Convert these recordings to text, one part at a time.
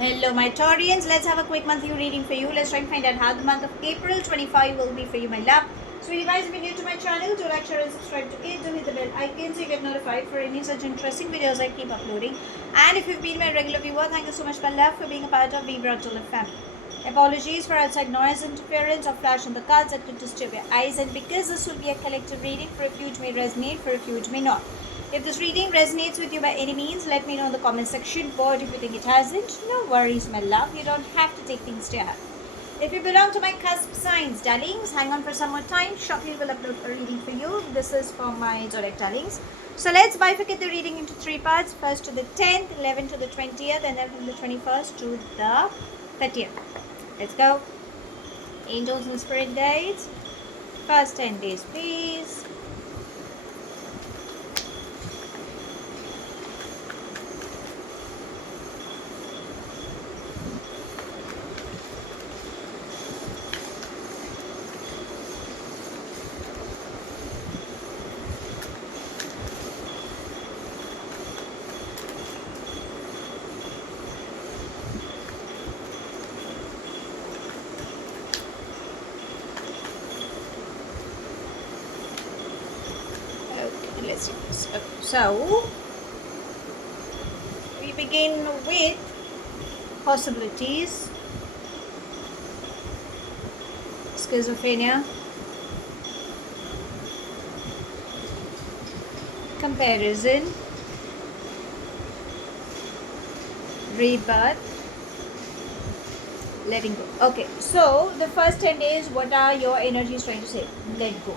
Hello, my Taurians. Let's have a quick monthly reading for you. Let's try and find out how the month of April 25 will be for you, my love. So, guys, if you're new to my channel, do like, share, and subscribe to it. Do hit the bell icon so you get notified for any such interesting videos I keep uploading. And if you've been my regular viewer, thank you so much, my love, for being a part of Vibra to Live family. Apologies for outside noise, interference, or flash on the cards that could disturb your eyes. And because this will be a collective reading, for a few it may resonate, for a few it may not. If this reading resonates with you by any means, let me know in the comment section. But if you think it hasn't, no worries, my love. You don't have to take things to your heart. If you belong to my cusp signs, darlings, hang on for some more time. Shortly will upload a reading for you. This is for my zodiac darlings. So let's bifurcate the reading into three parts. First to the 10th, 11th to the 20th, and then from the 21st to the 30th. Let's go. Angels and spirit guides. First 10 days, please. Let's see this. Okay. So we begin with possibilities, schizophrenia, comparison, rebirth, letting go. Okay, so the first 10 days, what are your energies trying to say? Let go.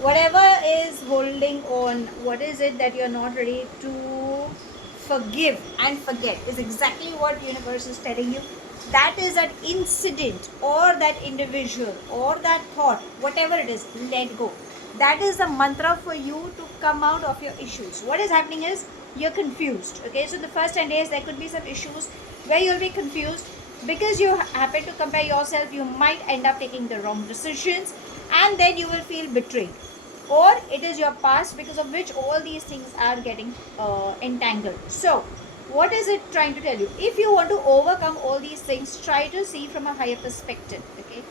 Whatever is holding on, what is it that you're not ready to forgive and forget is exactly what universe is telling you. That is that incident or that individual or that thought, whatever it is, let go. That is the mantra for you to come out of your issues. What is happening is you're confused. Okay, so the first 10 days there could be some issues where you'll be confused because you happen to compare yourself. You might end up taking the wrong decisions and then you will feel betrayed, or it is your past because of which all these things are getting entangled. So what is it trying to tell you? If you want to overcome all these things, try to see from a higher perspective. Okay,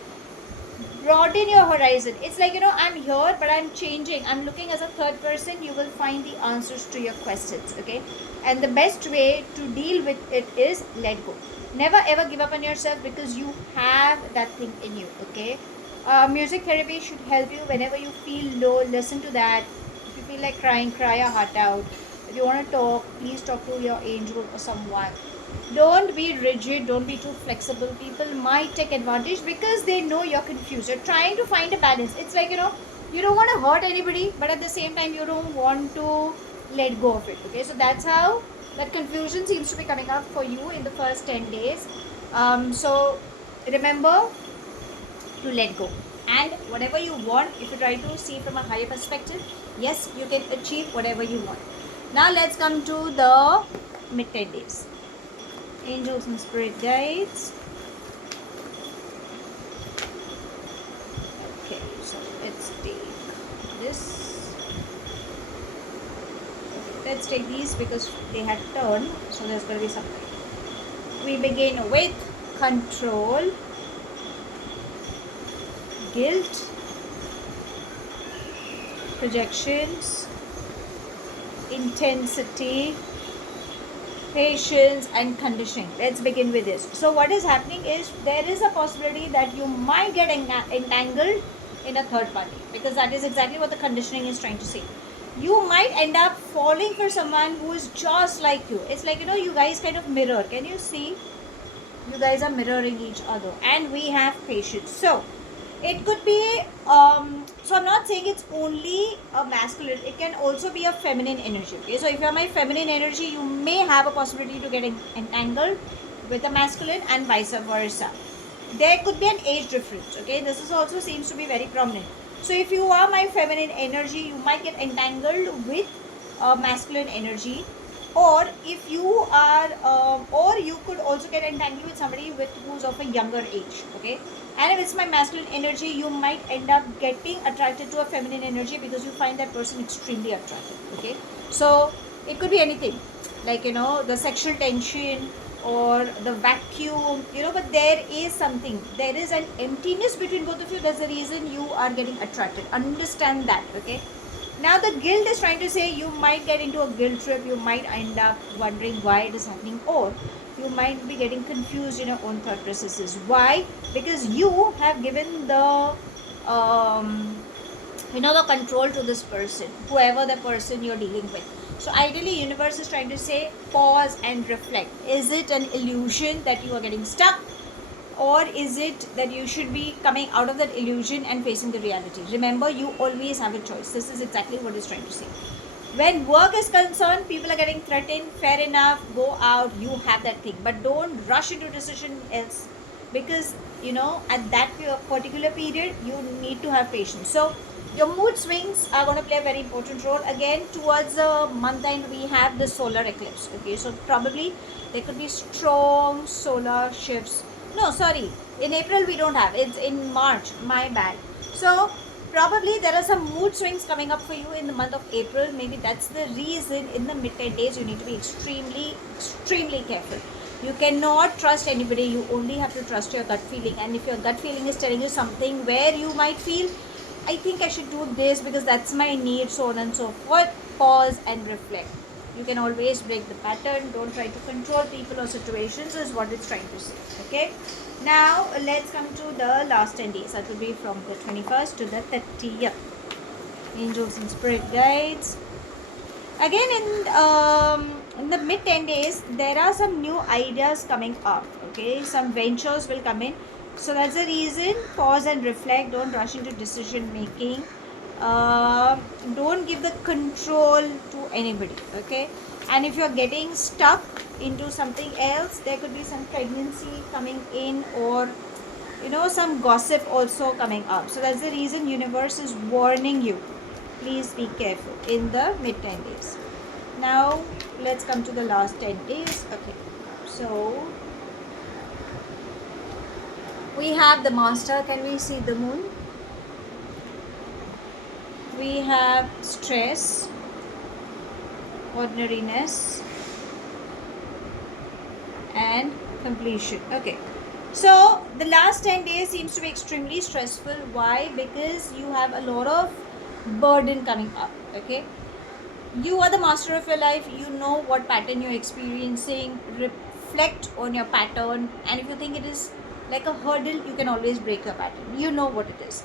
broaden your horizon. It's like, I'm here but I'm changing, I'm looking as a third person. You will find the answers to your questions. Okay, and the best way to deal with it is let go. Never ever give up on yourself because you have that thing in you. Okay, music therapy should help you whenever you feel low. Listen to that. If you feel like crying, cry your heart out. If you want to talk, please talk to your angel or someone. Don't be rigid, don't be too flexible. People might take advantage because they know you're confused. You're trying to find a balance. It's like, you don't want to hurt anybody, but at the same time you don't want to let go of it. Okay, so that's how that confusion seems to be coming up for you in the first 10 days. So remember to let go, and whatever you want, if you try to see from a higher perspective, yes, you can achieve whatever you want. Now let's come to the mid 10 days. Angels and spirit guides. Okay, so let's take this. Let's take these because they had turned, so there's going to be something. We begin with control, guilt, projections, intensity, patience, and conditioning. Let's begin with this. So what is happening is there is a possibility that you might get entangled in a third party, because that is exactly what the conditioning is trying to say. You might end up falling for someone who is just like you. It's like, you guys kind of mirror. Can you see? You guys are mirroring each other, and we have patience. So it could be, so I'm not saying it's only a masculine, it can also be a feminine energy. Okay, so if you're my feminine energy, you may have a possibility to get entangled with a masculine, and vice versa. There could be an age difference. Okay, this is also seems to be very prominent. So if you are my feminine energy, you might get entangled with masculine energy, or if you are or you could also get entangled with somebody who's of a younger age. Okay, and if it's my masculine energy, you might end up getting attracted to a feminine energy because you find that person extremely attractive. Okay, so it could be anything, like the sexual tension, or the vacuum, but there is something, there is an emptiness between both of you. That's the reason you are getting attracted. Understand that, okay? Now the guilt is trying to say you might get into a guilt trip, you might end up wondering why it is happening, or you might be getting confused in your own thought processes. Why? Because you have given the the control to this person, whoever the person you're dealing with. So ideally universe is trying to say pause and reflect. Is it an illusion that you are getting stuck, or is it that you should be coming out of that illusion and facing the reality? Remember, you always have a choice. This is exactly what it's trying to say. When work is concerned, people are getting threatened, fair enough, go out, you have that thing, but don't rush into decision else, because at that particular period you need to have patience. So your mood swings are going to play a very important role. Again, towards the month end we have the solar eclipse, okay? So probably there could be strong solar shifts. No, sorry, in April we don't have, it's in March, my bad. So probably there are some mood swings coming up for you in the month of April. Maybe that's the reason in the mid 10 days you need to be extremely careful. You cannot trust anybody, you only have to trust your gut feeling. And if your gut feeling is telling you something where you might feel, I think I should do this because that's my need, so on and so forth, pause and reflect. You can always break the pattern. Don't try to control people or situations, is what it's trying to say, okay? Now let's come to the last 10 days. That will be from the 21st to the 30th. Angels and spirit guides. Again, in the mid 10 days, there are some new ideas coming up, okay? Some ventures will come in. So that's the reason, pause and reflect. Don't rush into decision making. Don't give the control to anybody, okay? And if you're getting stuck into something else, there could be some pregnancy coming in, or some gossip also coming up. So that's the reason universe is warning you, please be careful in the mid 10 days. Now let's come to the last 10 days. Okay, so we have the master. Can we see the moon? We have stress, ordinariness, and completion. Okay, so the last 10 days seems to be extremely stressful. Why? Because you have a lot of burden coming up, okay? You are the master of your life. You know what pattern you're experiencing. Reflect on your pattern, and if you think it is like a hurdle, you can always break your pattern. You know what it is.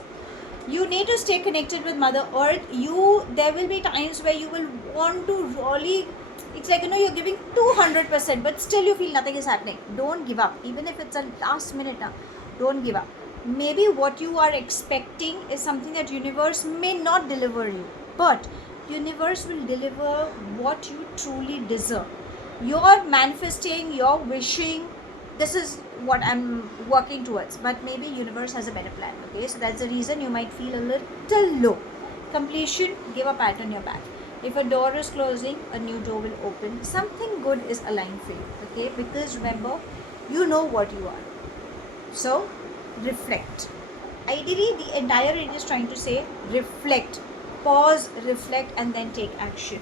You need to stay connected with Mother Earth. There will be times where you will want to really, it's like you're giving 200%, but still you feel nothing is happening. Don't give up, even if it's a last minute now. Don't give up. Maybe what you are expecting is something that universe may not deliver you, but universe will deliver what you truly deserve. You're manifesting, you're wishing, this is what I'm working towards, but maybe universe has a better plan, okay? So that's the reason you might feel a little low. Completion, give a pat on your back. If a door is closing, a new door will open. Something good is aligned for you, okay? Because remember, you know what you are. So reflect. Ideally, the entire reading is trying to say reflect. Pause, reflect, and then take action.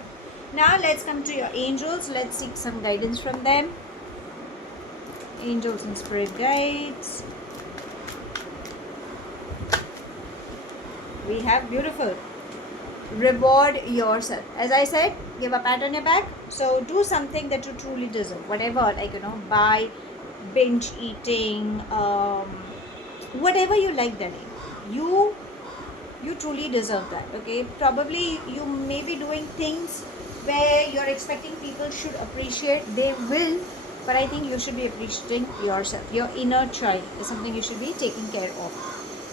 Now let's come to your angels. Let's seek some guidance from them. Angels and spirit guides. We have beautiful. Reward yourself. As I said, give a pat on your back. So do something that you truly deserve. Whatever, like buy, binge eating, whatever you like, darling. You truly deserve that, okay? Probably you may be doing things where you're expecting people should appreciate. They will, but I think you should be appreciating yourself. Your inner child is something you should be taking care of.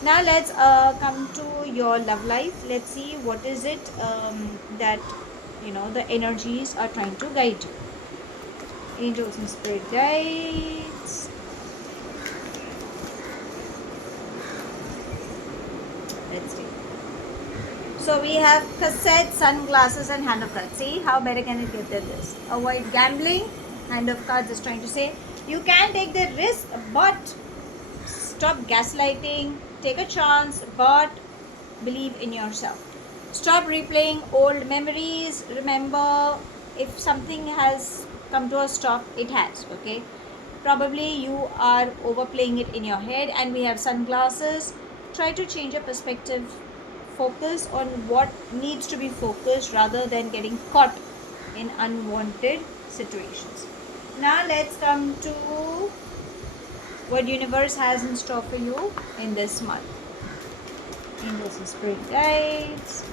Now let's come to your love life. Let's see what is it that the energies are trying to guide you. Angels and spirit guides. Let's see. So we have cassette, sunglasses, and hand of cards. See how better can it get than this? Avoid gambling. Hand of cards is trying to say you can take the risk, but stop gaslighting. Take a chance, but believe in yourself. Stop replaying old memories. Remember, if something has come to a stop, it has, okay? Probably you are overplaying it in your head, and we have sunglasses. Try to change your perspective. Focus on what needs to be focused rather than getting caught in unwanted situations. Now let's come to what universe has in store for you in this month. Angels and spirit guides.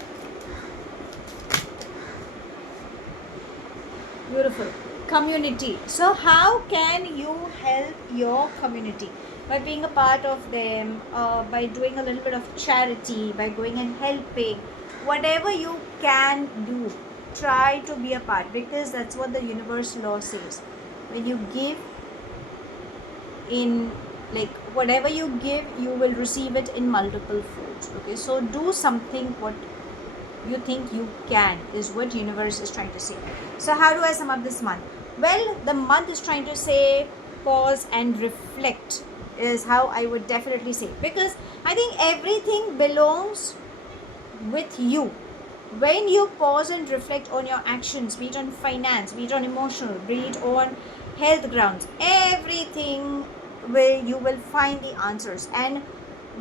Beautiful. Community. So how can you help your community? By being a part of them, by doing a little bit of charity, by going and helping, whatever you can do, try to be a part, because that's what the universe law says. When you give in, like, whatever you give, you will receive it in multiple folds. Okay, so do something what you think you can, is what universe is trying to say. So how do I sum up this month? Well, the month is trying to say pause and reflect, is how I would definitely say, because I think everything belongs with you. When you pause and reflect on your actions, be it on finance, be it on emotional, be it on health grounds, everything where you will find the answers. And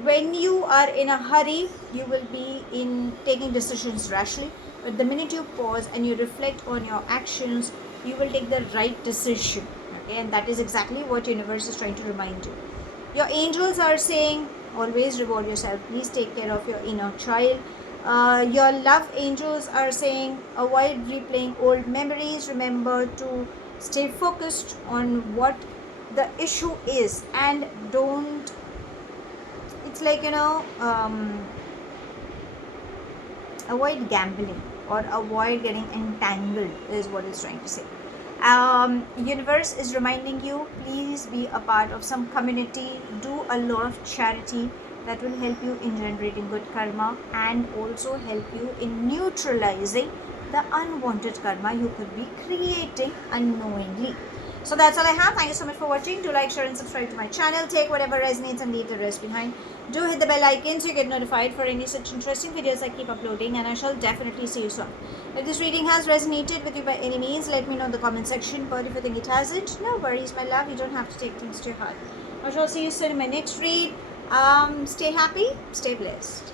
when you are in a hurry, you will be in taking decisions rashly. But the minute you pause and you reflect on your actions, you will take the right decision. Okay, and that is exactly what universe is trying to remind you. Your angels are saying, always reward yourself. Please take care of your inner child. Your love angels are saying, avoid replaying old memories. Remember to stay focused on what the issue is, and don't, it's like, avoid gambling or avoid getting entangled, is what it's trying to say. Universe is reminding you, please be a part of some community, do a lot of charity. That will help you in generating good karma, and also help you in neutralizing the unwanted karma you could be creating unknowingly. So that's all I have. Thank you so much for watching. Do like, share and subscribe to my channel. Take whatever resonates and leave the rest behind. Do hit the bell icon so you get notified for any such interesting videos I keep uploading, and I shall definitely see you soon. If this reading has resonated with you by any means, let me know in the comment section. But if you think it hasn't, no worries, my love. You don't have to take things to your heart. I shall see you soon in my next read. Stay happy, stay blessed.